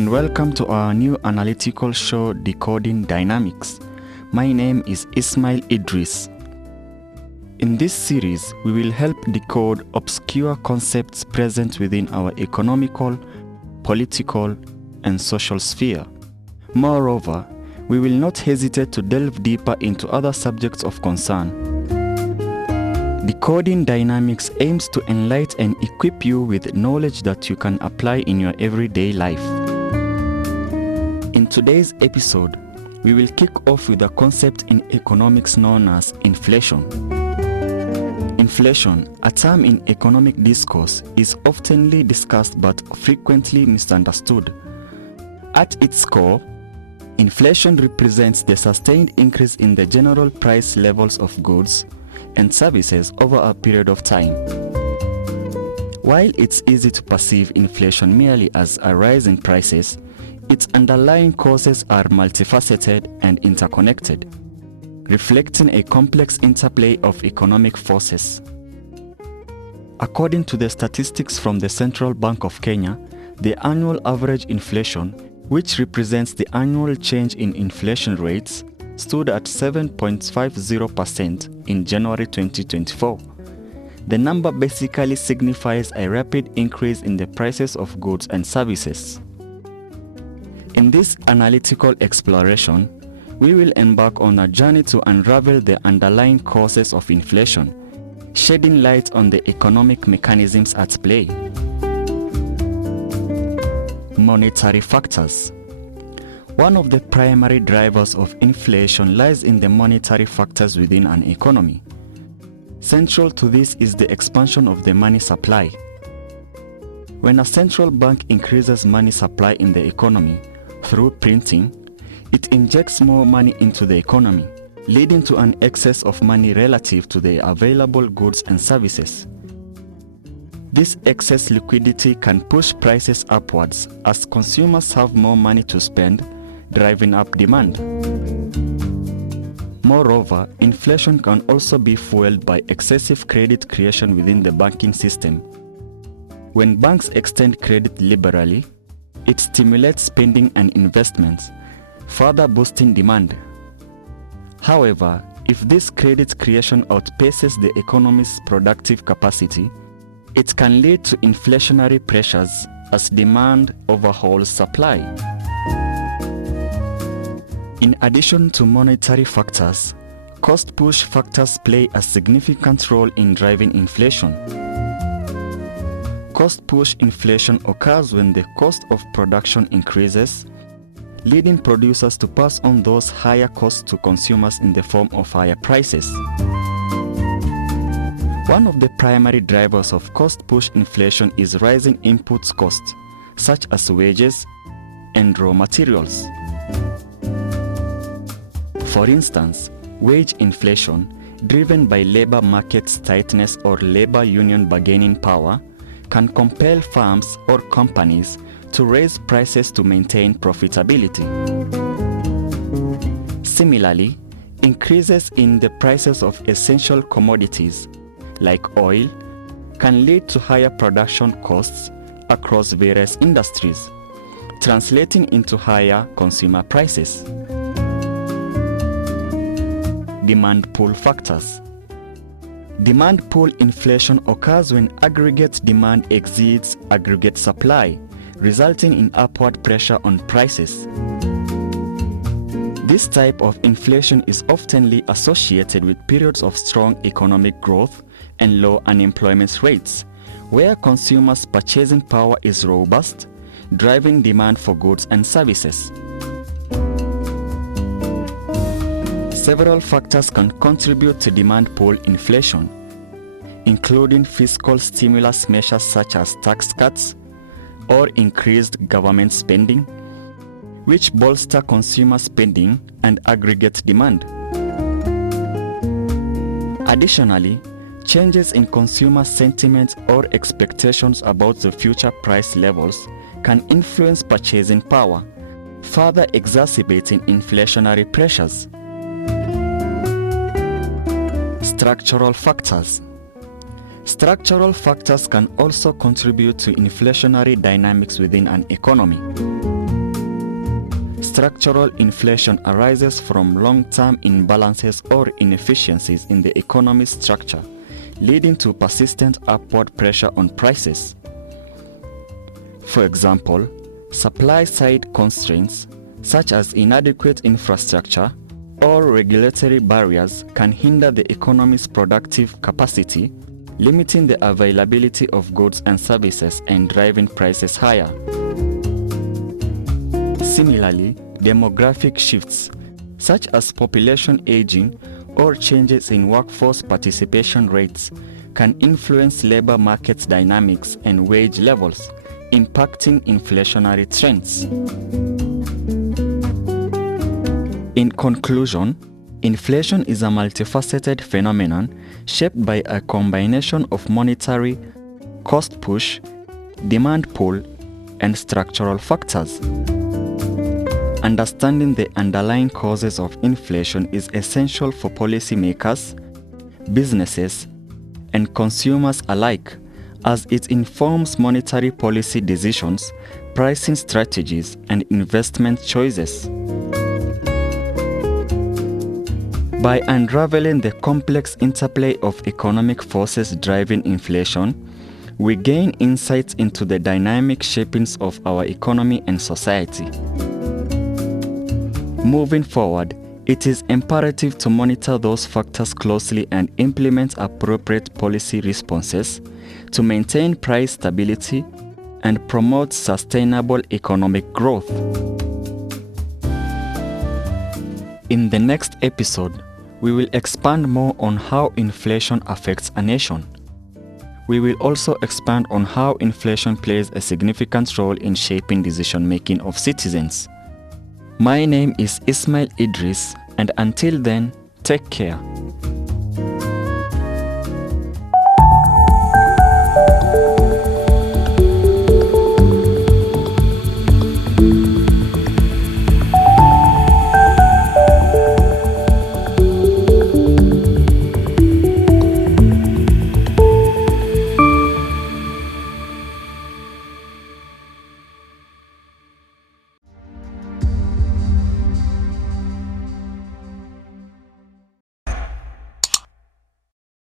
and welcome to our new analytical show, Decoding Dynamics. My name is Ismail Idris. In this series, we will help decode obscure concepts present within our economical, political, and social sphere. Moreover, we will not hesitate to delve deeper into other subjects of concern. Decoding Dynamics aims to enlighten and equip you with knowledge that you can apply in your everyday life. In today's episode, we will kick off with a concept in economics known as inflation. Inflation, a term in economic discourse, is oftenly discussed but frequently misunderstood. At its core, inflation represents the sustained increase in the general price levels of goods and services over a period of time. While it's easy to perceive inflation merely as a rise in prices, its underlying causes are multifaceted and interconnected, reflecting a complex interplay of economic forces. According to the statistics from the Central Bank of Kenya, the annual average inflation, which represents the annual change in inflation rates, stood at 7.50% in January 2024. The number basically signifies a rapid increase in the prices of goods and services. In this analytical exploration, we will embark on a journey to unravel the underlying causes of inflation, shedding light on the economic mechanisms at play. Monetary factors. One of the primary drivers of inflation lies in the monetary factors within an economy. Central to this is the expansion of the money supply. When a central bank increases money supply in the economy through printing, it injects more money into the economy, leading to an excess of money relative to the available goods and services. This excess liquidity can push prices upwards as consumers have more money to spend, driving up demand. Moreover, inflation can also be fueled by excessive credit creation within the banking system. When banks extend credit liberally, it stimulates spending and investments, further boosting demand. However, if this credit creation outpaces the economy's productive capacity, it can lead to inflationary pressures as demand overhauls supply. In addition to monetary factors, cost push factors play a significant role in driving inflation. Cost push inflation occurs when the cost of production increases, leading producers to pass on those higher costs to consumers in the form of higher prices. One of the primary drivers of cost push inflation is rising input costs, such as wages and raw materials. For instance, wage inflation, driven by labor market's tightness or labor union bargaining power, can compel firms or companies to raise prices to maintain profitability. Similarly, increases in the prices of essential commodities, like oil, can lead to higher production costs across various industries, translating into higher consumer prices. Demand pull factors. Demand pull inflation occurs when aggregate demand exceeds aggregate supply, resulting in upward pressure on prices. This type of inflation is often associated with periods of strong economic growth and low unemployment rates, where consumers' purchasing power is robust, driving demand for goods and services. Several factors can contribute to demand pull inflation, including fiscal stimulus measures such as tax cuts or increased government spending, which bolster consumer spending and aggregate demand. Additionally, changes in consumer sentiment or expectations about the future price levels can influence purchasing power, further exacerbating inflationary pressures. Structural factors. Structural factors can also contribute to inflationary dynamics within an economy. Structural inflation arises from long-term imbalances or inefficiencies in the economy's structure, leading to persistent upward pressure on prices. For example, supply-side constraints, such as inadequate infrastructure or regulatory barriers, can hinder the economy's productive capacity, limiting the availability of goods and services and driving prices higher. Similarly, demographic shifts, such as population aging or changes in workforce participation rates, can influence labor market dynamics and wage levels, impacting inflationary trends. In conclusion, inflation is a multifaceted phenomenon shaped by a combination of monetary, cost push, demand pull, and structural factors. Understanding the underlying causes of inflation is essential for policymakers, businesses, and consumers alike, as it informs monetary policy decisions, pricing strategies, and investment choices. By unraveling the complex interplay of economic forces driving inflation, we gain insights into the dynamic shapings of our economy and society. Moving forward, it is imperative to monitor those factors closely and implement appropriate policy responses to maintain price stability and promote sustainable economic growth. In the next episode, we will expand more on how inflation affects a nation. We will also expand on how inflation plays a significant role in shaping decision-making of citizens. My name is Ismail Idris, and until then, take care.